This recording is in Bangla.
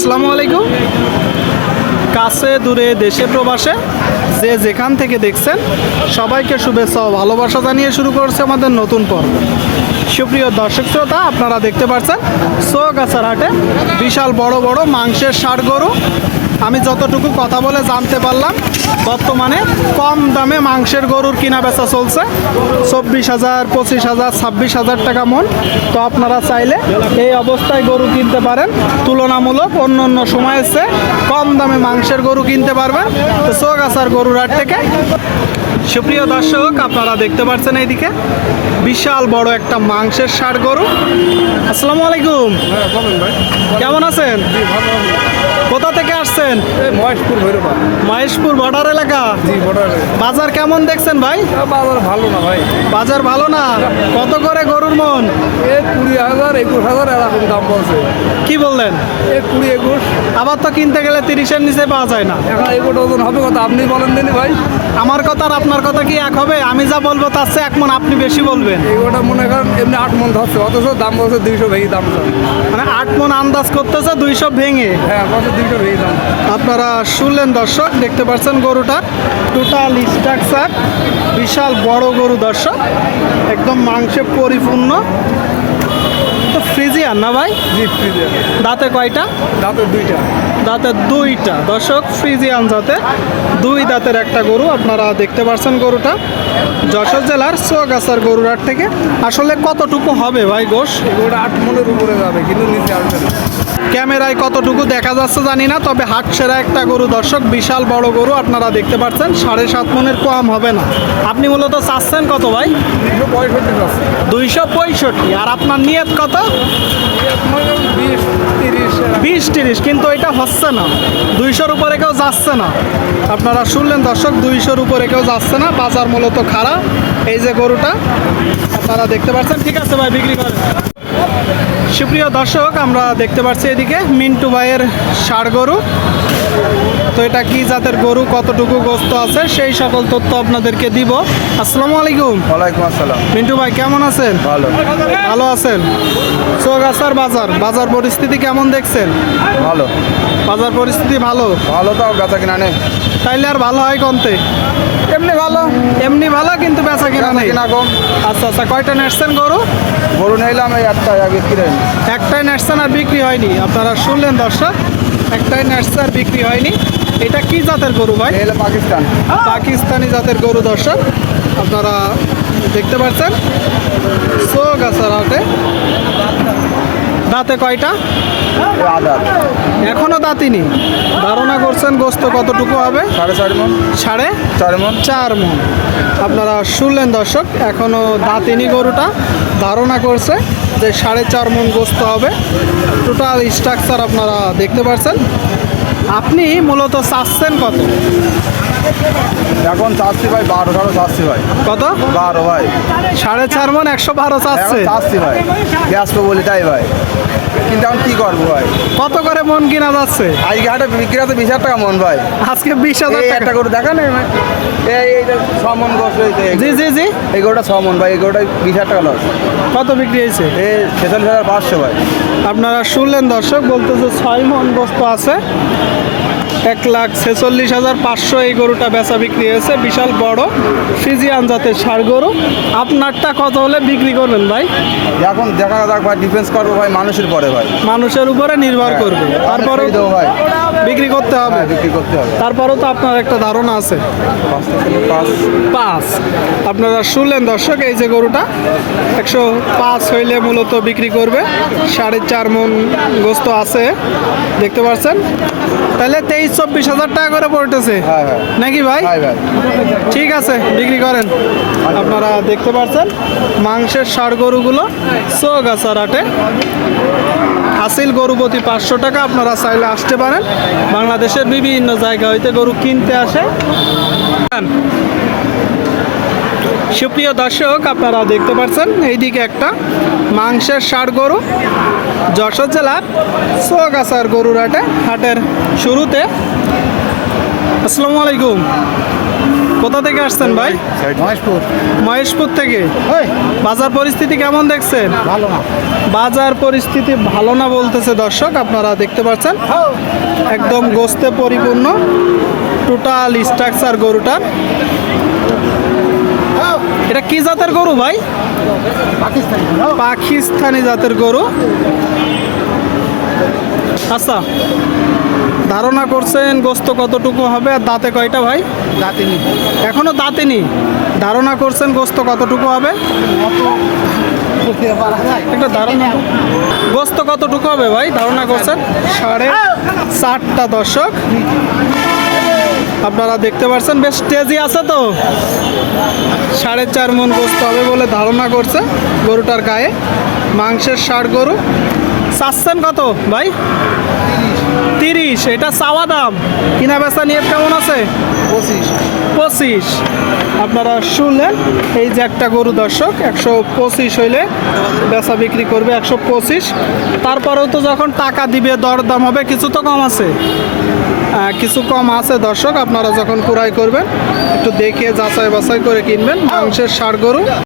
আসসালামু আলাইকুম। কাছে, দূরে, দেশে, প্রবাসে যে যেখান থেকে দেখছেন, সবাইকে শুভেচ্ছা ও ভালোবাসা জানিয়ে শুরু করছে আমাদের নতুন পর্ব। সুপ্রিয় দর্শক শ্রোতা, আপনারা দেখতে পাচ্ছেন সোগাছার হাটে বিশাল বড় বড় মাংসের সার গরু আমি যতটুকু কথা বলে জানতে পারলাম বর্তমানে কম দামে মাংসের গরুর কিনা বেচা চলছে। চব্বিশ হাজার পঁচিশ হাজার ছাব্বিশ হাজার টাকা মন। তো আপনারা চাইলে এই অবস্থায় গরু কিনতে পারেন। তুলনামূলক অন্য অন্য সময় এসে কম দামে মাংসের গরু কিনতে পারবেন। তো সোগাছার গরুর হাট থেকে সুপ্রিয় দর্শক আপনারা দেখতে পাচ্ছেন এইদিকে বিশাল বড় একটা মাংসের ষাড় গরু। আসসালামু আলাইকুম। হ্যাঁ কেমন আছেন? থেকে আসছেন এই মহেশপুর ভৈরবা মহেশপুর বর্ডার এলাকা? জি বর্ডারে বাজার কেমন দেখছেন ভাই? বাজার ভালো না ভাই। বাজার ভালো না? কত করে গরুর মন? এ কুড়ি হাজার একুশ হাজার এরকম দাম বলছে। কি বললেন? এ কুড়ি একুশ। আবার তো কিনতে গেলে তিরিশের নিচে পাওয়া যায় না। এখন এগুলো ওজন হবে কত আপনি বলেন দিনি ভাই। আমার কথা আর আপনার কথা কি এক হবে? আমি যা বলব তার চেয়ে এক মন আপনি বেশি বলবেন। এগুলোটা মনে করেন এমনি আট মন ধরছে অথচ দাম বলছে দুইশো ভেঙে দাম মানে আট মন আন্দাজ করতেছে দুইশো ভেঙে। হ্যাঁ দুইশো ভেঙে দাম। আপনারা শুনলেন দর্শক দেখতে পাচ্ছেন গরুটার টোটাল স্ট্রাকচার বিশাল বড় গরু দর্শক। একদম মাংসে পরিপূর্ণ। তো ফ্রিজিয়ান না ভাই? জি ফ্রিজে দাঁতে কয়টা? দাঁতে দুইটা। দাঁতের দুইটা। দর্শক ফ্রিজিয়ান জাতে দুই দাঁতের একটা গরু। আপনারা দেখতে পাচ্ছেন গরুটা। যশোর জেলার সোয়াগাছার গরুরাট থেকে। আসলে কতটুকু হবে ভাই গোশ? এগুলোটা আট মনের উপরে যাবে কিন্তু নিচে আসবে না। ক্যামেরায় কতটুকু দেখা যাচ্ছে জানি না, তবে হাট সেরা একটা গরু দর্শক, বিশাল বড় গরু, আপনারা দেখতে পাচ্ছেন, সাড়ে সাত মনের কম হবে না। আপনি মূলত চাচ্ছেন কত ভাই? দুইশো পঁয়ষট্টি। আর আপনার নিয়ত কত? বিশ তিরিশ, কিন্তু এটা হচ্ছে না। দুইশোর উপরে কেউ যাচ্ছে না। আপনারা শুনলেন দর্শক, দুইশোর উপরে কেউ যাচ্ছে না, বাজার মূলত খারাপ এই যে গরুটা, আপনারা দেখতে পাচ্ছেন, ঠিক আছে ভাই, বিক্রি করেন। সুপ্রিয় দর্শক আমরা দেখতে পাচ্ছি এদিকে মিন্টু ভাইয়ের ষাড় গরু। তো এটা কি জাতের গরু কতটুকু গোস্ত আছে সেই সকল তথ্য আপনাদেরকে দিব। আসসালামু আলাইকুম। ওয়ালাইকুম আসসালাম। মিন্টু ভাই কেমন আছেন? ভালো। ভালো আছেন? চৌগাছার বাজার বাজার পরিস্থিতি কেমন দেখছেন? ভালো। বাজার পরিস্থিতি ভালো? ভালো তাও গাছা কিনা নেই। তাইলে আর ভালো হয় কমতে এমনি ভালো? এমনি ভালো কিন্তু বেচা কিনা নেই। কিনা কম আচ্ছা আচ্ছা কয়টা নেটছেন গরু? গরু নিলাম এই একটা বিক্রি হয়নি একটাই নেটছেন আর বিক্রি হয়নি? আপনারা শুনলেন দর্শক একটাই নেটছে আর বিক্রি হয়নি। এটা কি জাতের গরু ভাই? হলো পাকিস্তান। পাকিস্তানি জাতের গরু দর্শক আপনারা দেখতে পাচ্ছেন। সোগাছার হাটে দাঁতে কয়টা? এখনও দাঁতিনি। ধারণা করছেন গোস্ত কতটুকু হবে? সাড়ে চার মন সাড়ে চার মন চার মন আপনারা শুনলেন দর্শক এখনও দাঁতিনি গরুটা। ধারণা করছে যে সাড়ে চার মন গোস্ত হবে। টোটাল স্ট্রাকচার আপনারা দেখতে পাচ্ছেন আপনি মূলত চাচ্ছেন কত? এখন চাচ্ছি ভাই বারো টাকা চাচ্ছি ভাই। কত? বারো ভাই। সাড়ে চার মন একশো বারো চাচ্ছে। চাচ্ছি ভাই। ব্যস্ত বলি তাই ভাই। কিন্তু এখন কি করব ভাই? কত করে মন কিনা যাচ্ছে? আজকে হাটে বিক্রি আছে বিশ হাজার টাকা মন ভাই। আজকে বিশ হাজার একটা গরু দেখা নেই ভাই। এইটা ছ মন হয়েছে জি জি ছ মন ভাই বিশ হাজার টাকা লস। কত বিক্রি হয়েছে? ছেচল্লিশ হাজার পাঁচশো ভাই। আপনারা শুনলেন দর্শক বলতে যে ছয় মন বস্তু আছে। এক লাখ ছেচল্লিশ হাজার পাঁচশো এই গরুটা বেচা বিক্রি হয়েছে। বিশাল বড় ফিজিয়ান জাতের ষাড় গরু। আপনারটা কত হলে বিক্রি করবেন ভাই? এখন দেখা যাক ভাই ডিফেন্স করব ভাই মানুষের পরে ভাই। মানুষের উপরে নির্ভর করবে। তারপরে ভাই। বিক্রি করতে হবে। হ্যাঁ বিক্রি করতে হবে। তারপরেও তো আপনার একটা ধারণা আছে। পাঁচ আপনারা শুনলেন দর্শক এই যে গরুটা একশো পাঁচ হইলে মূলত বিক্রি করবে। সাড়ে চার মন গোস্ত আছে দেখতে পাচ্ছেন? তাহলে তেইশ চব্বিশ হাজার টাকা করে পড়তেছে। হ্যাঁ হ্যাঁ। নাকি ভাই? ঠিক আছে বিক্রি করেন। আপনারা দেখতে পাচ্ছেন মাংসের সার গরুগুলো চৌগাছার গরু প্রতি পাঁচশো টাকা আপনারা চাইলে আসতে পারেন। বাংলাদেশের বিভিন্ন জায়গা হইতে গরু কিনতে আসে। সুপ্রিয় দর্শক, আপনারা দেখতে পাচ্ছেন, এইদিকে একটা মাংসের ষাড় গরু। যশোর জেলার সোগাছার গরুর হাটে, হাটের শুরুতে। আসসালামু আলাইকুম। কোথা থেকে আসছেন ভাই? মহেশপুর। মহেশপুর থেকে? বাজার পরিস্থিতি কেমন দেখছেন? ভালো না। বাজার পরিস্থিতি ভালো না বলতেছে দর্শক আপনারা দেখতে পাচ্ছেন? একদম গোস্তে পরিপূর্ণ টোটাল স্ট্রাকচার গরুটার। এটা কি জাতের গরু ভাই? পাকিস্তানি পাকিস্তানি জাতের গরু। আচ্ছা ধারণা করছেন গোস্ত কতটুকু হবে আর দাঁতে কয়টা ভাই? জাতিনি এখনও দাঁতেনি ধারণা করছেন গোস্ত কতটুকু হবে? একটা ধারণা গোস্ত কতটুকু হবে ভাই? ধারণা করছেন? সাড়ে চারটা দর্শক। আপনারা দেখতে পাচ্ছেন বেশ তেজি আছে তো। সাড়ে চার মন গোস্ত হবে বলে ধারণা করছে গরুটার গায়ে। মাংসের ষাট গরু। চাচ্ছেন কত ভাই? তিরিশ এটা চাওয়া দাম। কিনা বেচা নিয়ে কেমন আছে? পঁচিশ। পঁচিশ। আপনারা শুনলেন এই যে একটা গরু দর্শক একশো পঁচিশ হইলে বেচা বিক্রি করবে একশো পঁচিশ। তারপরেও তো যখন টাকা দিবে দরদাম হবে কিছু তো কম আছে। কিছু কম আছে দর্শক আপনারা যখন কুড়াই করবেন একটু দেখে যাচাই বাছাই করে কিনবেন। মাংসের ষাড় গরু।